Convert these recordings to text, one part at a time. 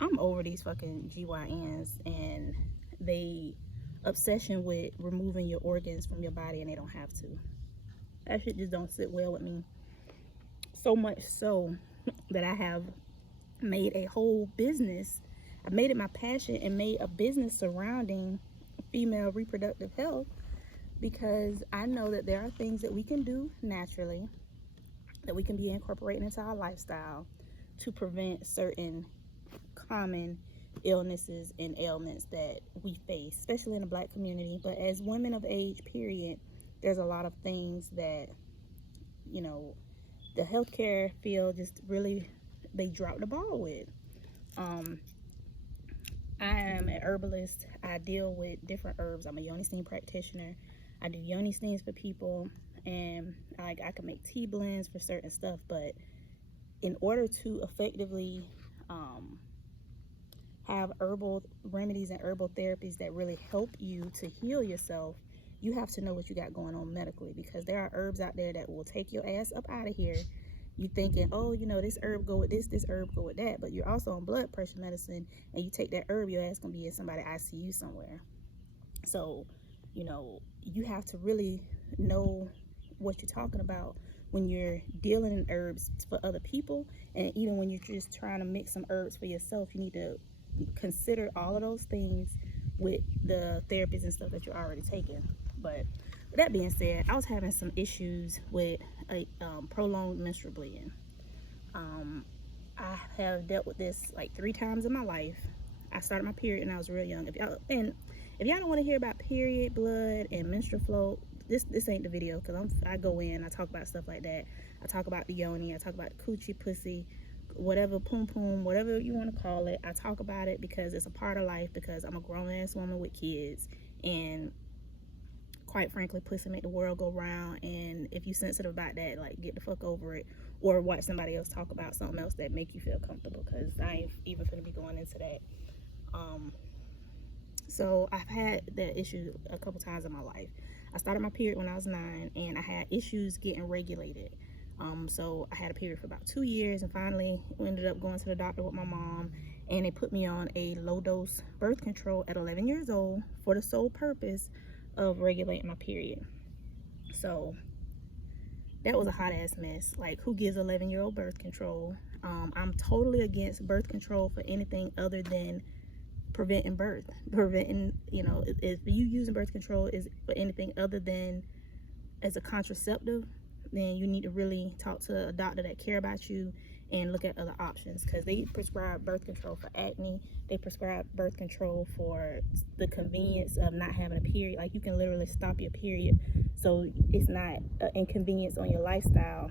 I'm over these fucking GYNs and they obsession with removing your organs from your body and they don't have to. That shit just don't sit well with me. So much so that I have made a whole business. I made it my passion and made a business surrounding female reproductive health because I know that there are things that we can do naturally that we can be incorporating into our lifestyle to prevent certain common illnesses and ailments that we face, especially in the Black community. But as women of age, period, there's a lot of things that, you know, the healthcare field just really, they dropped the ball with. Um, I am an herbalist. I deal with different herbs. I'm a yoni steam practitioner. I do yoni steams for people, and I can make tea blends for certain stuff. But in order to effectively have herbal remedies and herbal therapies that really help you to heal yourself, you have to know what you got going on medically, because there are herbs out there that will take your ass up out of here. You thinking, oh, you know, this herb go with this herb go with that, but you're also on blood pressure medicine, and you take that herb, your ass gonna be in somebody's ICU somewhere. So, you know, you have to really know what you're talking about when you're dealing in herbs for other people, and even when you're just trying to mix some herbs for yourself, you need to consider all of those things with the therapists and stuff that you're already taking. But with that being said, I was having some issues with a prolonged menstrual bleeding. I have dealt with this like 3 times in my life. I started my period when I was real young. If y'all don't want to hear about period, blood, and menstrual flow, this ain't the video, because I go in, I talk about stuff like that. I talk about the yoni, I talk about the coochie, pussy, whatever, poom poom, whatever you want to call it. I talk about it because it's a part of life, because I'm a grown ass woman with kids, and quite frankly, pussy make the world go round. And if you sensitive about that, like, get the fuck over it, or watch somebody else talk about something else that make you feel comfortable, because I ain't even gonna be going into that. So I've had that issue a couple times in my life. I started my period when I was 9, and I had issues getting regulated. So I had a period for about 2 years, and finally ended up going to the doctor with my mom, and they put me on a low dose birth control at 11 years old for the sole purpose of regulating my period. So that was a hot ass mess. Like, who gives 11-year-old birth control? I'm totally against birth control for anything other than preventing birth. Preventing, you know, if you using birth control is for anything other than as a contraceptive, then you need to really talk to a doctor that care about you and look at other options, because they prescribe birth control for acne. They prescribe birth control for the convenience of not having a period. Like, you can literally stop your period, so it's not an inconvenience on your lifestyle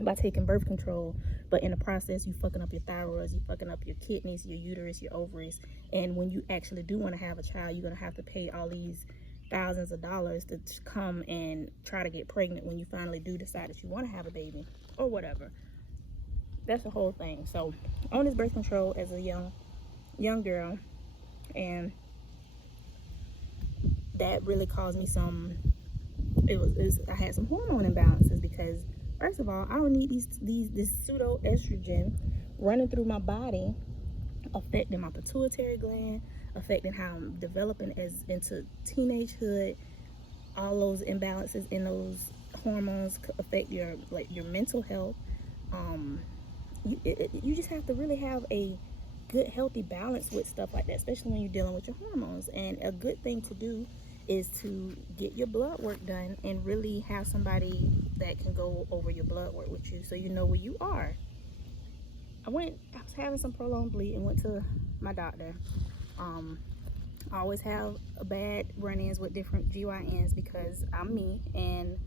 by taking birth control. But in the process, you fucking up your thyroids, you fucking up your kidneys, your uterus, your ovaries. And when you actually do want to have a child, you're gonna have to pay all these thousands of dollars to come and try to get pregnant when you finally do decide that you want to have a baby or whatever. That's the whole thing. So on this birth control as a young girl, and that really caused me some, I had some hormone imbalances, because first of all, I don't need this pseudo estrogen running through my body, affecting my pituitary gland, affecting how I'm developing as into teenagehood. All those imbalances in those hormones affect your mental health. You just have to really have a good healthy balance with stuff like that, especially when you're dealing with your hormones. And a good thing to do is to get your blood work done and really have somebody that can go over your blood work with you, so you know where you are. I was having some prolonged bleed and went to my doctor. I always have a bad run-ins with different GYNs because I'm me, and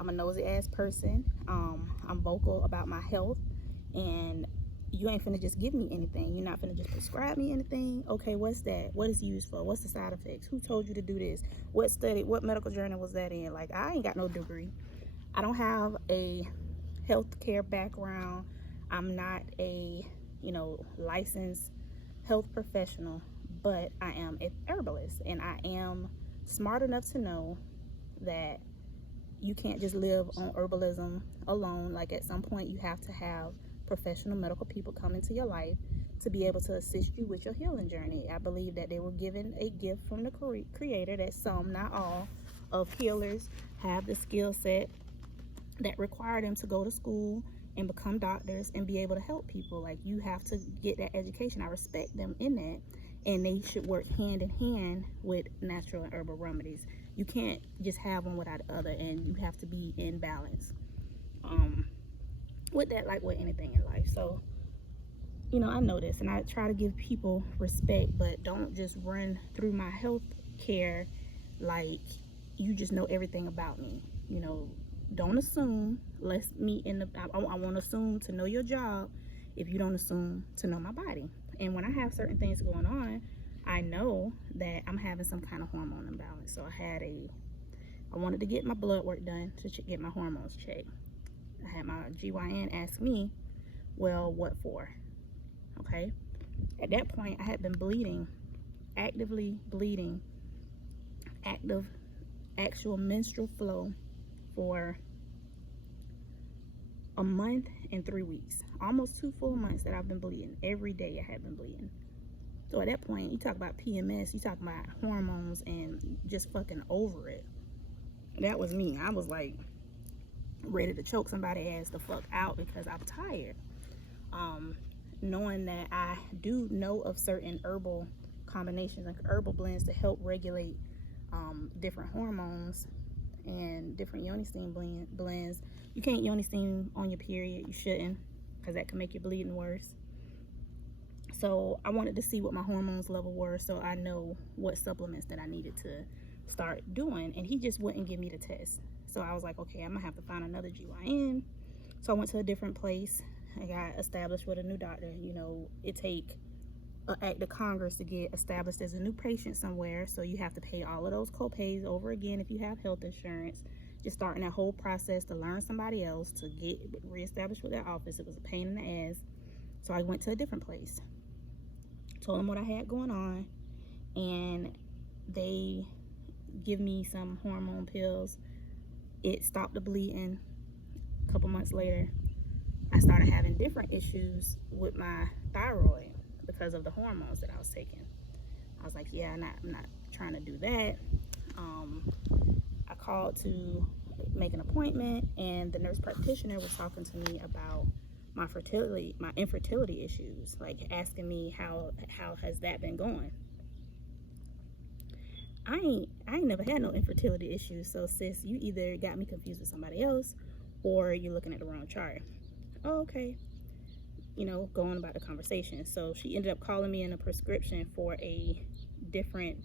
I'm a nosy ass person. I'm vocal about my health, and you ain't finna just give me anything. You're not finna just prescribe me anything. Okay, what's that? What is it used for? What's the side effects? Who told you to do this? What medical journal was that in? Like, I ain't got no degree. I don't have a healthcare background. I'm not a, licensed health professional, but I am a herbalist, and I am smart enough to know that you can't just live on herbalism alone. Like, at some point you have to have professional medical people come into your life to be able to assist you with your healing journey. I believe that they were given a gift from the Creator, that some, not all, of healers have the skill set that require them to go to school and become doctors and be able to help people. Like, you have to get that education. I respect them in that, and they should work hand in hand with natural and herbal remedies. You can't just have one without the other, and you have to be in balance with that, like with anything in life. So, you know, I know this, and I try to give people respect, but don't just run through my health care like you just know everything about me. You know, don't assume. Let's meet in the, I want to assume to know your job if you don't assume to know my body. And when I have certain things going on, I know that I'm having some kind of hormone imbalance. So I wanted to get my blood work done to get my hormones checked. I had my GYN ask me, well, what for? Okay. At that point, I had been bleeding, actively bleeding, actual menstrual flow for a month and 3 weeks. Almost 2 full months that I've been bleeding. Every day I had been bleeding. So at that point, you talk about PMS, you talk about hormones and just fucking over it. That was me. I was like ready to choke somebody's ass the fuck out because I'm tired. Knowing that I do know of certain herbal combinations and herbal blends to help regulate different hormones and different yoni steam blends. You can't yoni steam on your period. You shouldn't, because that can make your bleeding worse. So I wanted to see what my hormones level were, so I know what supplements that I needed to start doing. And he just wouldn't give me the test. So I was like, okay, I'm gonna have to find another GYN. So I went to a different place. I got established with a new doctor. You know, it take an act of Congress to get established as a new patient somewhere, so you have to pay all of those co-pays over again if you have health insurance. Just starting that whole process to learn somebody else to get reestablished with their office. It was a pain in the ass. So I went to a different place, told them what I had going on, and they give me some hormone pills. It stopped the bleeding. A couple months later, I started having different issues with my thyroid because of the hormones that I was taking. I was like, yeah, I'm not trying to do that. I called to make an appointment, and the nurse practitioner was talking to me about my infertility issues, like asking me how has that been going. I ain't never had no infertility issues, so sis, you either got me confused with somebody else or you're looking at the wrong chart. Oh, okay. You know, going about the conversation. So she ended up calling me in a prescription for a different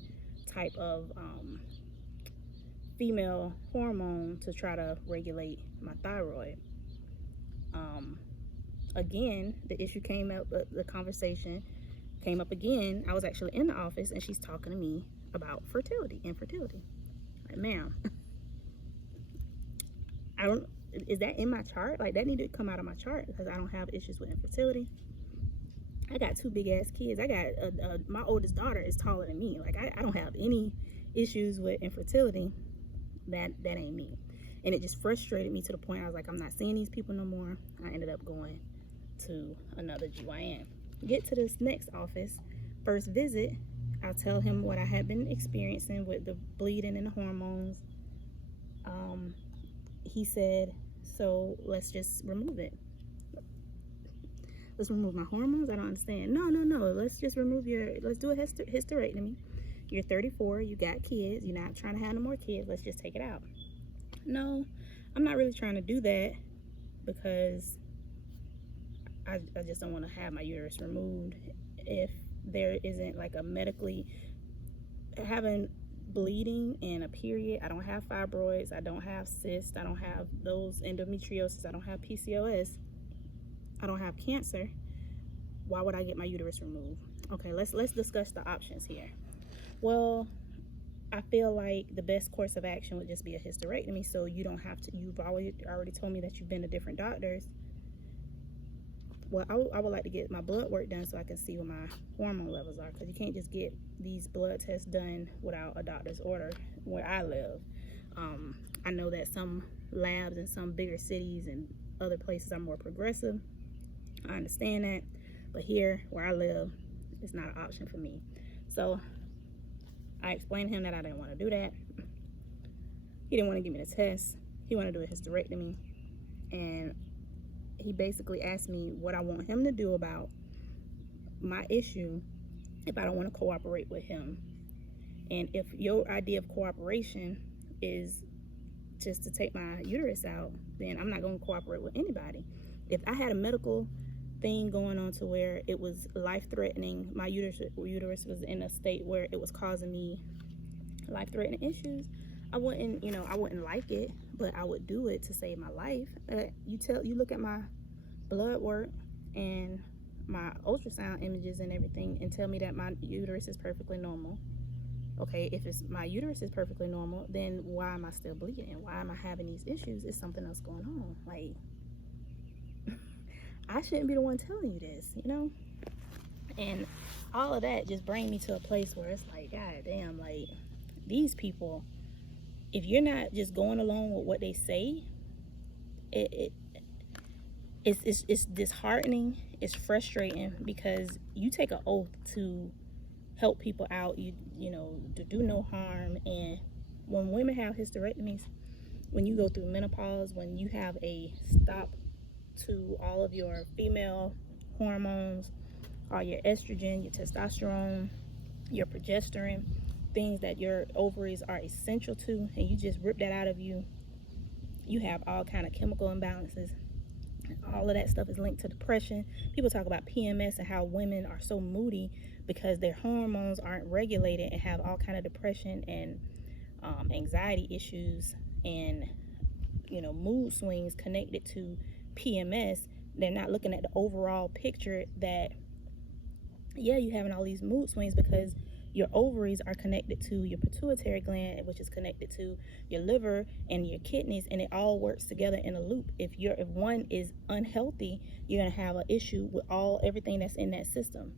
type of female hormone to try to regulate my thyroid. Again, the issue came up, the conversation came up again. I was actually in the office and she's talking to me about infertility. Like, ma'am, is that in my chart? Like, that needed to come out of my chart because I don't have issues with infertility. I got 2 big ass kids. I got my oldest daughter is taller than me. Like, I don't have any issues with infertility. That ain't me. And it just frustrated me to the point I was like, I'm not seeing these people no more. I ended up going to another GYN. Get to this next office. First visit, I'll tell him what I had been experiencing with the bleeding and the hormones. He said, so let's just remove it. Let's remove my hormones? I don't understand. No. Let's just let's do a hysterectomy. You're 34, you got kids, you're not trying to have no more kids, let's just take it out. No, I'm not really trying to do that because I just don't want to have my uterus removed if there isn't like a medically having bleeding and a period. I don't have fibroids, I don't have cysts, I don't have those endometriosis, I don't have PCOS, I don't have cancer. Why would I get my uterus removed? Okay, let's discuss the options here. Well, I feel like the best course of action would just be a hysterectomy, so you don't have to. You've already told me that you've been to different doctors. Well, I would like to get my blood work done so I can see what my hormone levels are, because you can't just get these blood tests done without a doctor's order where I live. I know that some labs in some bigger cities and other places are more progressive. I understand that, but here where I live, it's not an option for me. So I explained to him that I didn't want to do that. He didn't want to give me the test. He wanted to do a hysterectomy, and he basically asked me what I want him to do about my issue if I don't want to cooperate with him. And if your idea of cooperation is just to take my uterus out, then I'm not going to cooperate with anybody. If I had a medical thing going on to where it was life-threatening, my uterus was in a state where it was causing me life-threatening issues, I wouldn't like it, but I would do it to save my life. You look at my blood work and my ultrasound images and everything and tell me that my uterus is perfectly normal. Okay, if my uterus is perfectly normal, then why am I still bleeding? Why am I having these issues? Is something else going on? Like, I shouldn't be the one telling you this, And all of that just brings me to a place where it's like, God damn, like, these people, if you're not just going along with what they say, it's disheartening, it's frustrating, because you take an oath to help people out, to do no harm. And when women have hysterectomies, when you go through menopause, when you have a stop to all of your female hormones, all your estrogen, your testosterone, your progesterone, things that your ovaries are essential to, and you just rip that out of you, you have all kind of chemical imbalances. All of that stuff is linked to depression. People talk about PMS and how women are so moody because their hormones aren't regulated and have all kind of depression and anxiety issues and mood swings connected to PMS. They're not looking at the overall picture that you're having all these mood swings because your ovaries are connected to your pituitary gland, which is connected to your liver and your kidneys, and it all works together in a loop. If one is unhealthy, you're gonna have an issue with everything that's in that system.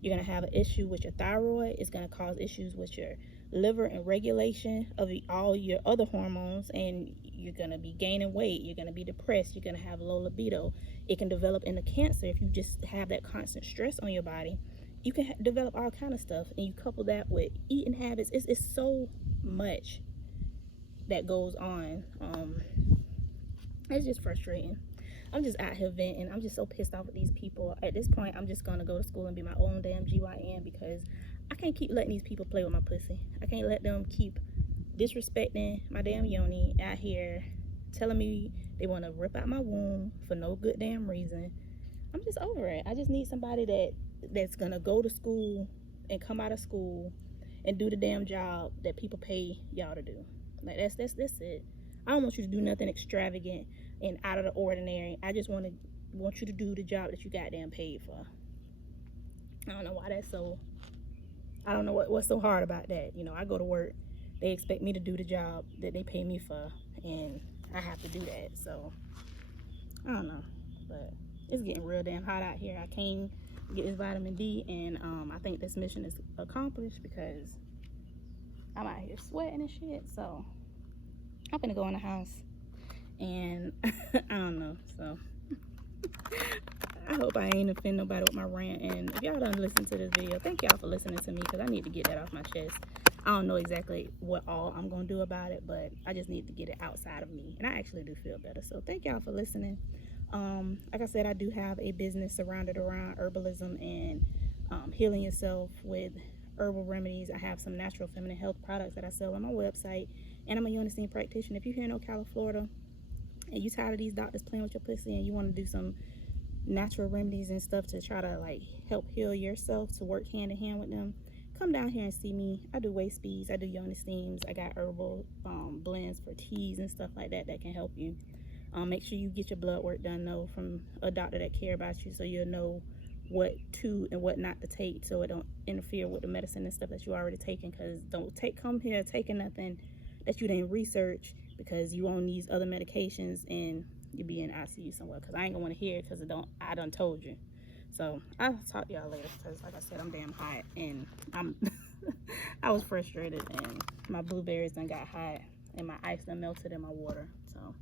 You're gonna have an issue with your thyroid. It's gonna cause issues with your liver and regulation of all your other hormones, and you're gonna be gaining weight. You're gonna be depressed. You're gonna have low libido. It can develop into cancer if you just have that constant stress on your body. You can develop all kind of stuff, and you couple that with eating habits. It's so much that goes on. It's just frustrating. I'm just out here venting. I'm just so pissed off with these people. At this point, I'm just gonna go to school and be my own damn GYN, because I can't keep letting these people play with my pussy. I can't let them keep disrespecting my damn yoni out here, telling me they want to rip out my womb for no good damn reason. I'm just over it. I just need somebody that's gonna go to school and come out of school and do the damn job that people pay y'all to do. Like, that's it. I don't want you to do nothing extravagant and out of the ordinary. I just want you to do the job that you goddamn paid for. I don't know why that's so. I don't know what's so hard about that. I go to work, they expect me to do the job that they pay me for, and I have to do that. So I don't know, but it's getting real damn hot out here. I came to get this vitamin D, and I think this mission is accomplished because I'm out here sweating and shit. So I'm gonna go in the house, and I don't know. So I hope I ain't offend nobody with my rant. And if y'all done listen to this video, thank y'all for listening to me, because I need to get that off my chest. I don't know exactly what all I'm gonna do about it, but I just need to get it outside of me, and I actually do feel better. So thank y'all for listening. Like I said, I do have a business surrounded around herbalism and healing yourself with herbal remedies. I have some natural feminine health products that I sell on my website, and I'm a Unisine practitioner. If you're here in Ocala, Florida, and you tired of these doctors playing with your pussy, and you want to do some natural remedies and stuff to try to like help heal yourself, to work hand in hand with them, come down here and see me. I do waist beads, I do yoni steams, I got herbal blends for teas and stuff like that can help you. Make sure you get your blood work done though from a doctor that care about you, so you'll know what to and what not to take, so it don't interfere with the medicine and stuff that you already taking. Because don't come here taking nothing that you didn't research, because you on these other medications and you be in ICU somewhere, because I ain't gonna want to hear it, because I done told you. So I'll talk to y'all later, because like I said, I'm damn hot, and I was frustrated, and my blueberries done got hot, and my ice done melted in my water. So